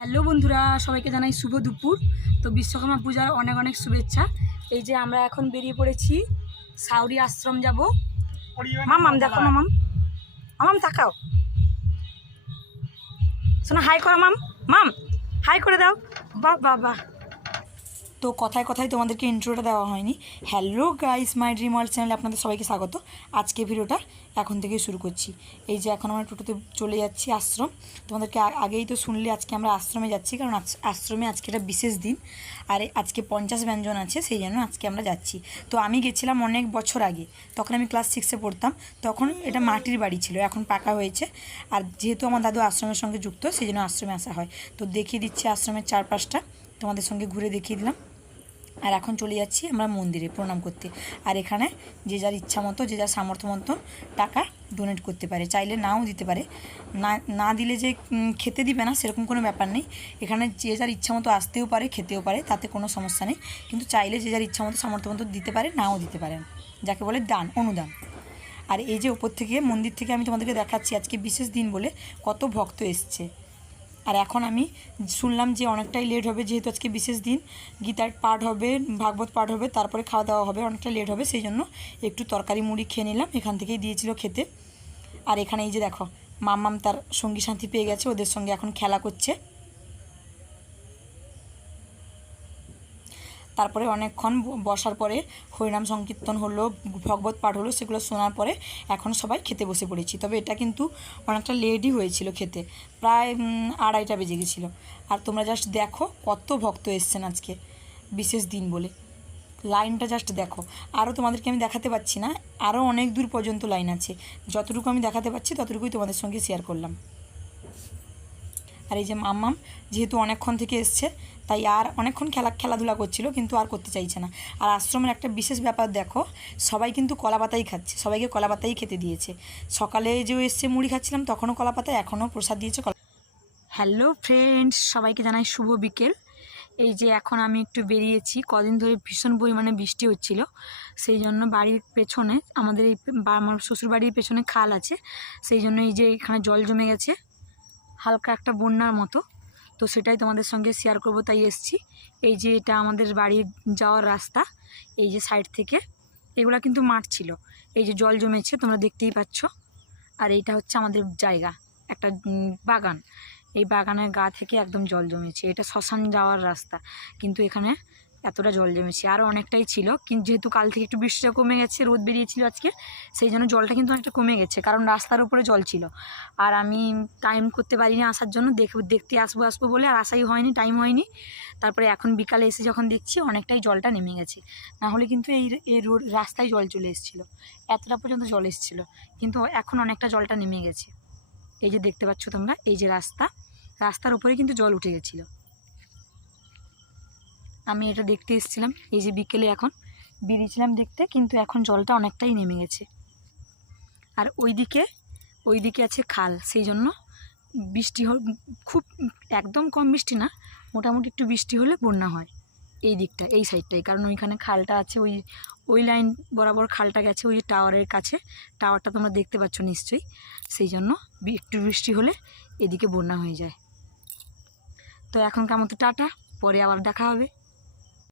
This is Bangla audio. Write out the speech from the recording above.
হ্যালো বন্ধুরা, সবাইকে জানাই শুভ দুপুর। তো বিশ্বকর্মা পূজার অনেক অনেক শুভেচ্ছা। এই যে আমরা এখন বেরিয়ে পড়েছি, সাউরি আশ্রম যাব। মাম দেখো, মাম মাম তাকাও, শোনো, হাই করো মাম, মাম হাই করে দাও। বাহ বাহ বাহ। তো কথায় কথায় তোমাদেরকে ইন্ট্রোটা দেওয়া হয়নি। Hello guys, my dream world চ্যানেলে আপনাদের সবাইকে স্বাগত। আজকে ভিডিওটা এখন থেকেই শুরু করছি। এই যে এখন আমরা টোটোতে চলে যাচ্ছি আশ্রম। তোমাদেরকে আগেই তো শুনলে আজকে আমরা আশ্রমে যাচ্ছি, কারণ আশ্রমে আজকে একটা বিশেষ দিন। আর আজকে 50 ব্যঞ্জন আছে, সেই জন্য আজকে আমরা যাচ্ছি। তো আমি গেছিলাম অনেক বছর আগে, তখন আমি ক্লাস 6-এ পড়তাম। তখন এটা মাটির বাড়ি ছিল, এখন পাকা হয়েছে। আর যেহেতু আমার দাদু আশ্রমের সঙ্গে যুক্ত, সেই জন্য আশ্রমে আসা হয়। তো দেখিয়ে দিচ্ছি আশ্রমের চারপাশটা, তোমাদের সঙ্গে ঘুরে দেখিয়ে দিলাম। আর এখন চলে যাচ্ছি আমরা মন্দিরে প্রণাম করতে। আর এখানে যে যার ইচ্ছা মতো, যে যার সামর্থ্য মতো টাকা ডোনেট করতে পারে, চাইলে নাও দিতে পারে। না দিলে যে খেতে দিবে না সেরকম কোনো ব্যাপার নেই। এখানে যে যার ইচ্ছা মতো আসতেও পারে, খেতেও পারে, তাতে কোনো সমস্যা নেই। কিন্তু চাইলে যে যার ইচ্ছা মতো সামর্থ্য মতো দিতে পারে, নাও দিতে পারেন, যাকে বলে দান, অনুদান। আর এই যে ওপর থেকে মন্দির থেকে আমি তোমাদেরকে দেখাচ্ছি আজকে বিশেষ দিন বলে কত ভক্ত এসছে। আর এখন আমি শুনলাম যে অনেকটাই লেট হবে, যেহেতু আজকে বিশেষ দিন, গীতার পাঠ হবে, ভাগবত পাঠ হবে, তারপরে খাওয়া দাওয়া হবে, অনেকটা লেট হবে। সেই জন্য একটু তরকারি মুড়ি খেয়ে নিলাম, এখান থেকেই দিয়েছিল খেতে। আর এখানে এই যে দেখো, মাম্মাম তার সঙ্গী সাথী পেয়ে গেছে, ওদের সঙ্গে এখন খেলা করছে। তারপরে অনেকক্ষণ বসার পরে হরিনাম সংকীর্তন হলো, ভগবত পাঠ হলো, সেগুলো শোনার পরে এখন সবাই খেতে বসে পড়েছি। তবে এটা কিন্তু অনেকটা লেটই হয়েছিল খেতে, প্রায় 2:30 বেজে গেছিলো। আর তোমরা জাস্ট দেখো কত ভক্ত এসছেন আজকে বিশেষ দিন বলে, লাইনটা জাস্ট দেখো। আরও তোমাদেরকে আমি দেখাতে পাচ্ছি না, আরও অনেক দূর পর্যন্ত লাইন আছে। যতটুকু আমি দেখাতে পাচ্ছি ততটুকুই তোমাদের সঙ্গে শেয়ার করলাম। আর এই যে মাম্মাম যেহেতু অনেকক্ষণ থেকে এসছে, তাই আর অনেকক্ষণ খেলাধুলা করছিল, কিন্তু আর করতে চাইছে না। আর আশ্রমের একটা বিশেষ ব্যাপার দেখো, সবাই কিন্তু কলা পাতাই খাচ্ছে, সবাইকে কলা পাতাই খেতে দিয়েছে। সকালে যে এসছে মুড়ি খাচ্ছিলাম, তখনও কলা পাতা, এখনও প্রসাদ দিয়েছে কলা। হ্যালো ফ্রেন্ডস, সবাইকে জানাই শুভ বিকেল। এই যে এখন আমি একটু বেরিয়েছি, কদিন ধরে ভীষণ পরিমাণে বৃষ্টি হচ্ছিল, সেই জন্য বাড়ির পেছনে আমাদের আমার শ্বশুরবাড়ির পেছনে খাল আছে, সেই জন্য এই যে এখানে জল জমে গেছে, হালকা একটা বন্যার মতো। তো সেটাই তোমাদের সঙ্গে শেয়ার করব, তাই এসছি। এই যে এটা আমাদের বাড়ির যাওয়ার রাস্তা, এই যে সাইড থেকে এগুলা কিন্তু মাঠ ছিল, এই যে জল জমেছে তোমরা দেখতেই পাচ্ছ। আর এইটা হচ্ছে আমাদের জায়গা, একটা বাগান, এই বাগানের গা থেকে একদম জল জমেছে। এটা শ্মশান যাওয়ার রাস্তা, কিন্তু এখানে এতটা জল জমেছে, আরও অনেকটাই ছিল। কিন্তু যেহেতু কাল থেকে একটু বৃষ্টিটা কমে গেছে, রোদ বেরিয়েছিল আজকে, সেই জন্য জলটা কিন্তু অনেকটা কমে গেছে, কারণ রাস্তার উপরে জল ছিল। আর আমি টাইম করতে পারিনি আসার জন্য, দেখতে আসবো বলে, আর আসাই হয়নি, টাইম হয়নি। তারপরে এখন বিকালে এসে যখন দেখছি অনেকটাই জলটা নেমে গেছে, না হলে কিন্তু এই রাস্তায় জল চলে এসেছিলো, এতটা পর্যন্ত জল এসেছিলো, কিন্তু এখন অনেকটা জলটা নেমে গেছে। এই যে দেখতে পাচ্ছ তোমরা, এই যে রাস্তার উপরে কিন্তু জল উঠে গেছিলো। আমি এটা দেখতে এসেছিলাম, এই যে বিকেলে এখন বেরিয়েছিলাম দেখতে, কিন্তু এখন জলটা অনেকটাই নেমে গেছে। আর ওইদিকে আছে খাল, সেই জন্য বৃষ্টি খুব একদম কম বৃষ্টি না, মোটামুটি একটু বৃষ্টি হলে বন্যা হয় এই দিকটা, এই সাইডটাই, কারণ ওইখানে খালটা আছে, ওই লাইন বরাবর খালটা গেছে, ওই যে টাওয়ারের কাছে, টাওয়ারটা তোমরা দেখতে পাচ্ছ নিশ্চয়ই, সেই জন্য একটু বৃষ্টি হলে এদিকে বন্যা হয়ে যায়। তো এখনকার মতো টাটা, পরে আবার দেখা হবে।